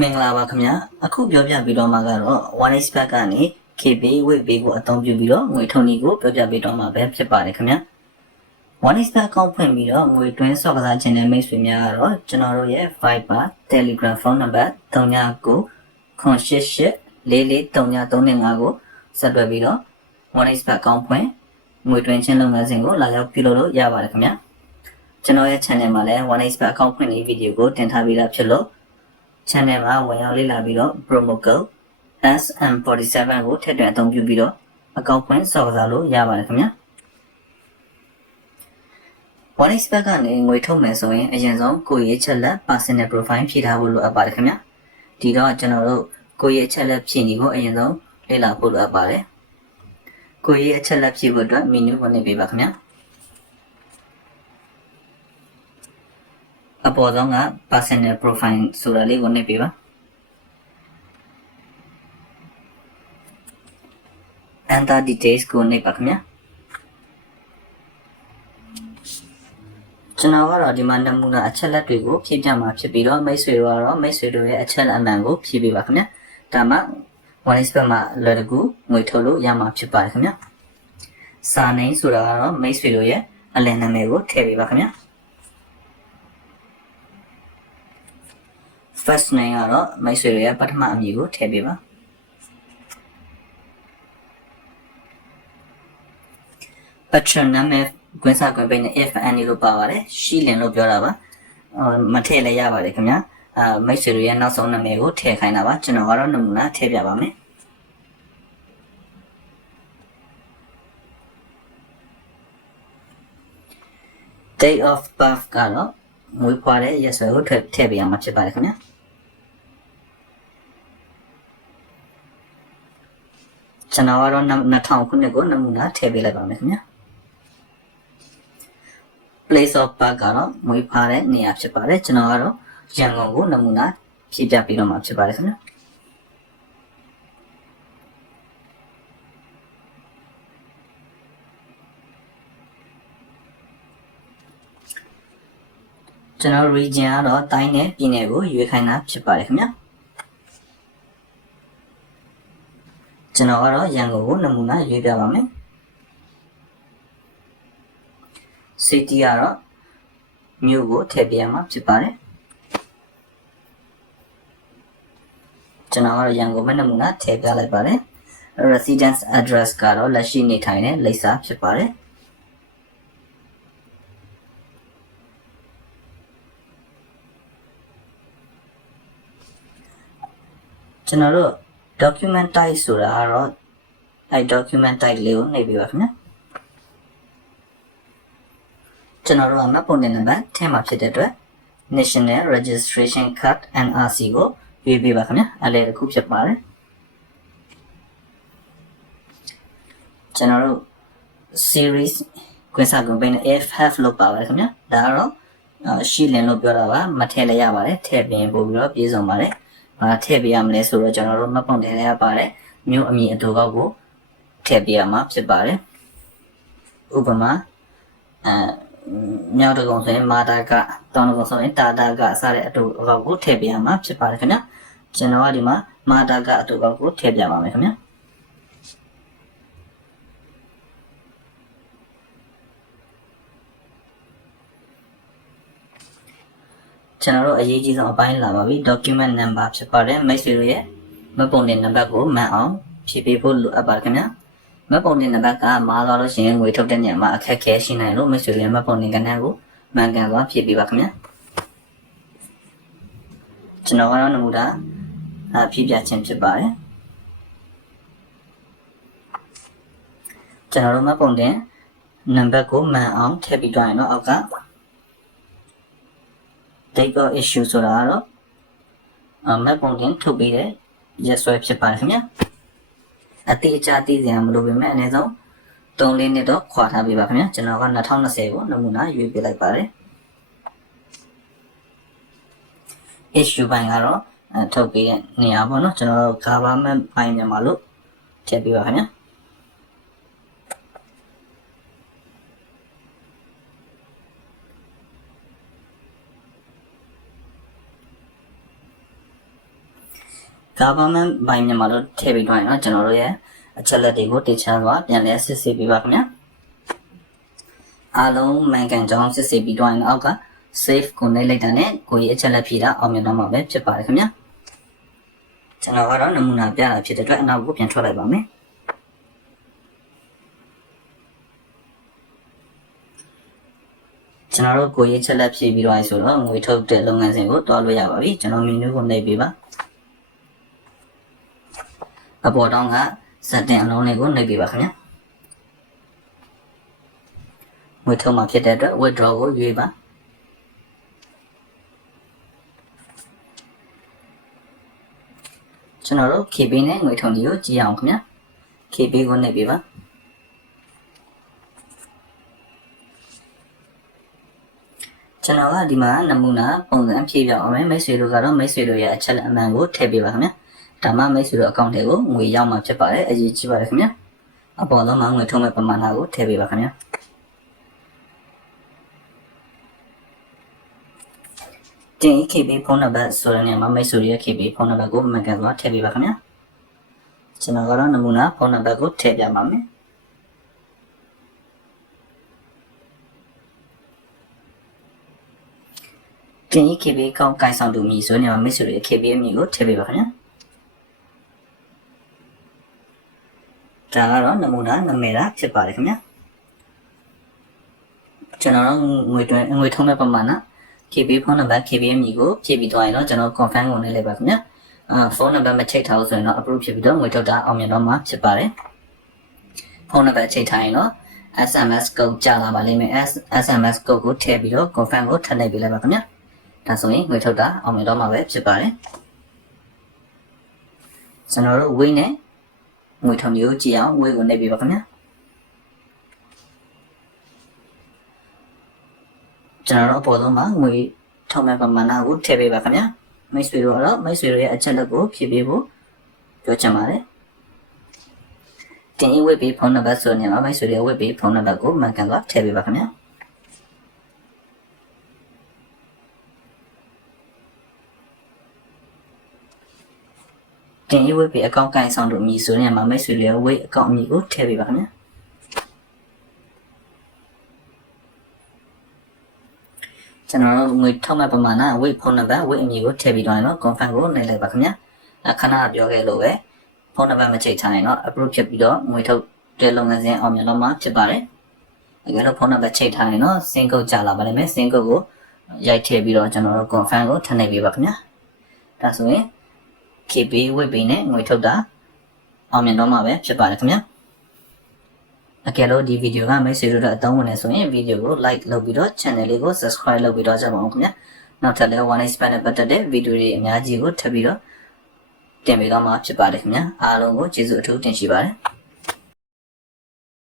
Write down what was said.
မင်္ဂလာပါခင်ဗျာအခုပြောပြပြီးတော့မှာကတော့ one expert ကနေ KB weight ပေးကိုအသုံးပြုပြီးတော့ငွေထုံနည်းကိုပြောပြပေးတော့မှာပဲဖြစ်ပါတယ်ခင်ဗျာ one expert အကောင့်ဖွင့်ပြီးတော့ငွေတွင်းစော့ကစားခြင်းတဲ့မိတ်ဆွေများကတော့ကျွန်တော်တို့ရဲ့ Viber Telegram phone number 39 988 443935ကိုဆက်သွယ်ပြီးတော့ one expert အကောင့်ဖွင့်ငွေတွင်းခြင်းလုပ်ငန်းစဉ်ကိုလာရောက်ပြုလုပ်လို့ရပါတယ်ခင်ဗျာကျွန်တော်ရဲ့ channel မှာလည်း one expert အကောင့်ဖွင့်နည်းဗီဒီယိုကိုတင်ထားပြီးသားဖြစ်လို့ channel မှာဝင်ရောက်လေ့လာပြီးတော့ promo code SM47 ကိုထည့်သွင်းအသုံးပြုပြီးတော့အကောင့်ဖွင့်စော်ကစားလို့ရပါတယ်ခင်ဗျာ One expert ကနေငွေထုတ်မယ်ဆိုရင်အရင်ဆုံးကိုယ့်ရဲ့ချက်လက် personal profile ဖြည့်ထားဖို့လိုအပ်ပါတယ်ခင်ဗျာဒီတော့ကျွန်တော်တို့ကိုယ့်ရဲ့ချက်လက်ဖြည့်နေဖို့အရင်ဆုံးလေ့လာဖို့လိုအပ်ပါတယ်ကိုယ့်ရဲ့အချက်လက်ဖြည့်ဖို့အတွက် menu ကိုနှိပ်ပေးပါခင်ဗျာ အပေါ်ဆုံးက personal profile ဆိုတာလေးကိုနှိပ်ပေးပါ enter details ကိုနှိပ်ပါခင်ဗျာကျွန်တော်ကတော့ဒီမှာနမူနာအချက်လက်တွေကိုဖြည့်ပြမှာဖြစ်ပြီးတော့မိတ်ဆွေတို့ကတော့မိတ်ဆွေတို့ရဲ့အချက်လက်အမှန်ကိုဖြည့်ပေးပါခင်ဗျာဒါမှ one expert မှာလွယ်တကူငွေထုတ်လို့ရမှာဖြစ်ပါတယ်ခင်ဗျာစာနေဆိုတာကတော့မိတ်ဆွေတို့ရဲ့အလယ်နာမည်ကိုထည့်ပေးပါခင်ဗျာ first name ကတော့မိတ်ဆွေတို့ရဲ့ပထမအမည်ကိုထည့်ပေးပါ patron နာမည်ကွင်းစာကွင်းပိတ်နဲ့ FN လို့ပါပါတယ်ရှိလင်လို့ပြောတာပါဟိုမထည့်လည်းရပါတယ်ခင်ဗျာအာမိတ်ဆွေတို့ရဲ့နောက်ဆုံးနာမည်ကိုထည့်ခိုင်းတာပါကျွန်တော်ကတော့နမူနာထည့်ပြပါမယ် date of birth ကတော့မွေးဖွားတဲ့ရက်စွဲကိုထည့်ထည့်ပေးရမှာဖြစ်ပါတယ်ခင်ဗျာ ကျွန်တော်ကတော့2000ခုနှစ်ကိုနမူနာထည့်ပေးလိုက်ပါမယ်ခင်ဗျာ place of birth ကတော့မွေးဖွားတဲ့နေရာဖြစ်ပါတယ်ကျွန်တော်ကတော့ရန်ကုန်ကိုနမူနာဖြည့်ပြပေးတော့မှာဖြစ်ပါတယ်ခင်ဗျာကျွန်တော် region ကတော့တိုင်းနဲ့ပြည်နယ်ကိုရွေးခိုင်းတာဖြစ်ပါတယ်ခင်ဗျာ ကျွန်တော်ကတော့ရန်ကုန်ကိုနမူနာရွေးပြပါမယ် city ကတော့မြို့ကိုထည့်ပေးရမှာဖြစ်ပါတယ်ကျွန်တော်ကတော့ရန်ကုန်မှာနမူနာထည့်ပြလိုက်ပါတယ် residence address ကတော့လက်ရှိနေထိုင်တဲ့လိပ်စာဖြစ်ပါတယ်ကျွန်တော်တို့ document type ဆိုတာကတော့အဲ document type လေးကိုနှိပ်ပေးပါခင်ဗျာကျွန်တော်တို့ကမှတ်ပုံတင်နံပါတ်ထဲမှာဖြစ်တဲ့အတွက် National Registration Card NRC ကိုရွေးပေးပါခင်ဗျာအဲလေးတစ်ခုဖြစ်ပါတယ်ကျွန်တော်တို့ series ကွင်းစာကွန်ပိန်းနဲ့ FF လို့ပါပါတယ်ခင်ဗျာဒါကတော့ရှိလင်လို့ပြောတာပါမထည့်လည်းရပါတယ်ထည့်ပြင်ပို့ပြီးတော့ပြေဆုံးပါတယ် ဘာထည့်ပေးရမလဲဆိုတော့ကျွန်တော်တို့မှတ်ပုံတင်ရပါတယ်မြို့အမည်အတူကောက်ကိုထည့်ပေးရမှာဖြစ်ပါတယ်ဥပမာအဲမြောက်တကုံဆိုရင်မာတာကတောင်တကုံဆိုရင်တာတာကစတဲ့အတူအကောက်ကိုထည့်ပေးရမှာဖြစ်ပါတယ်ခင်ဗျာကျွန်တော်ကဒီမှာမာတာကအတူကောက်ကိုထည့်ပြပါမယ်ခင်ဗျာ ကျွန်တော်တို့အရေးကြီးဆုံးအပိုင်းလာပါပြီ document number ဖြစ်ပါတယ်မိတ်ဆွေတို့ရဲ့မပုံတဲ့နံပါတ်ကိုမှန်အောင်ဖြည့်ပေးဖို့လိုအပ်ပါတယ်ခင်ဗျာမပုံတဲ့နံပါတ်ကမားသွားလို့ရှိရင်ငွေထုတ်တဲ့ညမှာအခက်အခဲရှိနိုင်လို့မိတ်ဆွေတို့ရဲ့မပုံတဲ့ကဏ္ဍကိုမှန်ကန်စွာဖြည့်ပေးပါခင်ဗျာကျွန်တော်ကတော့နမူတာအဖြည့်ပြခြင်းဖြစ်ပါတယ်ကျွန်တော်တို့မပုံတဲ့နံပါတ်ကိုမှန်အောင်ထည့်ပြီးတော့ရင်တော့အောက်က date of issue ဆိုတာကတော့အမက်ပုံတင်ထုတ်ပေးတဲ့ရက်စွဲဖြစ်ပါတယ်ခင်ဗျာအတိအကျသိစရာမလိုပေမဲ့အနည်းဆုံး3လေးနှစ်တော့ခွာထားပေးပါခင်ဗျာကျွန်တော်က2020ကိုနမူနာရွေးပြလိုက်ပါတယ် issue ပိုင်းကတော့ထုတ်ပေးတဲ့နေရာပေါ့နော်ကျွန်တော်တို့ government ပိုင်းမြန်မာလို့ထည့်ပေးပါခင်ဗျာ government ဘိုင်းမြန်မာလို့ထည့်ပြီးတော့ရင်တော့ကျွန်တော်တို့ရဲ့အချက်လက်တွေကိုတေချာစွာပြန်လည်စစ်ဆေးပေးပါခင်ဗျာအားလုံးမှန်ကန်ကြောင်းစစ်ဆေးပြီးတော့ရင်အောက်က save ကိုနှိပ်လိုက်တာနဲ့ကိုကြီးအချက်လက်ဖြည့်တာအောင်မြင်တော့မှာပဲဖြစ်ပါတယ်ခင်ဗျာကျွန်တော်ကတော့နမူနာပြတာဖြစ်တဲ့အတွက်အနောက်ကိုပြန်ထွက်လိုက်ပါမယ်ကျွန်တော်တို့ကိုရေးချက်လက်ဖြည့်ပြီးတော့ဆိုတော့ငွေထုတ်တဲ့လုပ်ငန်းစဉ်ကိုတွားလို့ရပါပြီကျွန်တော်မီနူးကိုနှိပ်ပေးပါ အပေါ်တောင်းကစက်တင်အလုံးလေးကိုနှိပ်ပေးပါခင်ဗျာငွေထုတ်မှာဖြစ်တဲ့အတွက် withdraw ကိုရွေးပါကျွန်တော်တို့ KB နဲ့ငွေထုတ်လေးကိုကြည့်အောင်ခင်ဗျာ KB ကိုနှိပ်ပေးပါကျွန်တော်ကဒီမှာနမူနာပုံစံဖြည့်ပြအောင်မယ်မိတ်ဆွေတို့ကတော့မိတ်ဆွေတို့ရဲ့အချက်လက်အမှန်ကိုထည့်ပေးပါခင်ဗျာ ဒါမှမိတ်ဆွေတို့အကောင့်တွေကိုငွေရောက်မှာဖြစ်ပါတယ်အရေးကြီးပါတယ်ခင်ဗျာအပေါ်ဆုံးမှာငွေထုတ်မဲ့ပမာဏကိုထည့်ပေးပါခင်ဗျာတင် KB ဖုန်းနံပါတ်ဆိုတဲ့နေရာမှာမိတ်ဆွေရဲ့ KB ဖုန်းနံပါတ်ကိုမှန်ကန်စွာထည့်ပေးပါခင်ဗျာကျွန်တော်ကတော့နမူနာဖုန်းနံပါတ်ကိုထည့်ပြပါမယ်ကင် KB ကောင်းကိုင်ဆောင်သူမည်ဆိုနေမှာမိတ်ဆွေရဲ့ KB အမည်ကိုထည့်ပေးပါခင်ဗျာ ဒါကတော့နမူနာနာမည်တာဖြစ်ပါတယ်ခင်ဗျာကျွန်တော်တို့ငွေတွင်းငွေထုံးမဲ့ပမာဏ KB ဖုန်းနံပါတ် KB အမည်ကိုဖြည့်ပြီးသွားရင်တော့ကျွန်တော် confirm ကိုလည်းလိုက်ပါခင်ဗျာအာဖုန်းနံပါတ်မချိတ်ထားလို့ဆိုရင်တော့ approve ဖြစ်ပြီးတော့ငွေထုတ်တာအောင်မြင်တော့မှာဖြစ်ပါတယ်ဖုန်းနံပါတ်ချိတ်ထားရင်တော့ SMS code ကြာလာပါလိမ့်မယ် SMS code ကိုထည့်ပြီးတော့ confirm ကိုထပ်လိုက်ပေးလိုက်ပါခင်ဗျာဒါဆိုရင်ငွေထုတ်တာအောင်မြင်တော့မှာပဲဖြစ်ပါတယ်ကျွန်တော်တို့ win နဲ့ ငွေထုံမျိုးကြည့်အောင်ဝေးကိုနှိပ်ပြပါခင်ဗျာကျွန်တော်တို့အပေါ်ဆုံးမှာငွေထောက်မဲ့ပမာဏကိုထည့်ပေးပါခင်ဗျာမိတ်ဆွေတို့ကတော့မိတ်ဆွေတို့ရဲ့အချက်လက်ကိုဖြည့်ပေးဖို့ပြောချင်ပါတယ်တင်ဝေးပြီးဖုန်းနံပါတ်ဆိုနေမှာမိတ်ဆွေတွေဝေးပြီးဖုန်းနံပါတ်ကိုမှန်ကန်စွာထည့်ပေးပါခင်ဗျာ တင်ရေးဝေးပြီးအကောင့်ကိုင်ဆောင်တို့အမည်ဆိုနေမှာမိတ်ဆွေတွေဝေးအကောင့်အမည်ကိုထည့်ပေးပါခင်ဗျာကျွန်တော်တို့ငွေထောက်မဲ့ပမာဏဝေးဖုန်းနံပါတ်ဝေးအမည်ကိုထည့်ပြီးတော့ရင်တော့ confirm ကိုနှိပ်လိုက်ပါခင်ဗျာအခဏပြောခဲ့လို့ပဲဖုန်းနံပါတ်မချိတ်ထားရင်တော့ approve ဖြစ်ပြီးတော့ငွေထုတ်တဲ့လုပ်ငန်းစဉ်အောင်မြင်တော့မှာဖြစ်ပါတယ်အကယ်လို့ဖုန်းနံပါတ်ချိတ်ထားရင်တော့ sync code ကြာလာပါလိမ့်မယ် sync code ကိုရိုက်ထည့်ပြီးတော့ကျွန်တော်တို့ confirm ကိုထပ်နှိပ်ပေးပါခင်ဗျာဒါဆိုရင် KB ဝက်ပင်နဲ့ငွေထုတ်တာအောင်မြင်တော့မှာပဲဖြစ်ပါတယ်ခင်ဗျာအကယ်လို့ဒီဗီဒီယိုကမိတ်ဆွေတို့အသုံးဝင်နေဆိုရင်ဗီဒီယိုကို like လုပ်ပြီးတော့ channel လေးကို subscribe လုပ်ပြီးတော့ကြပါအောင်ခင်ဗျာနောက်ထပ်လည်း one expand နဲ့ပတ်သက်တဲ့ဗီဒီယိုတွေအများကြီးကိုထပ်ပြီးတော့တင်ပေးတော့မှာဖြစ်ပါတယ်ခင်ဗျာအားလုံးကိုကျေးဇူးအထူးတင်ရှိပါတယ်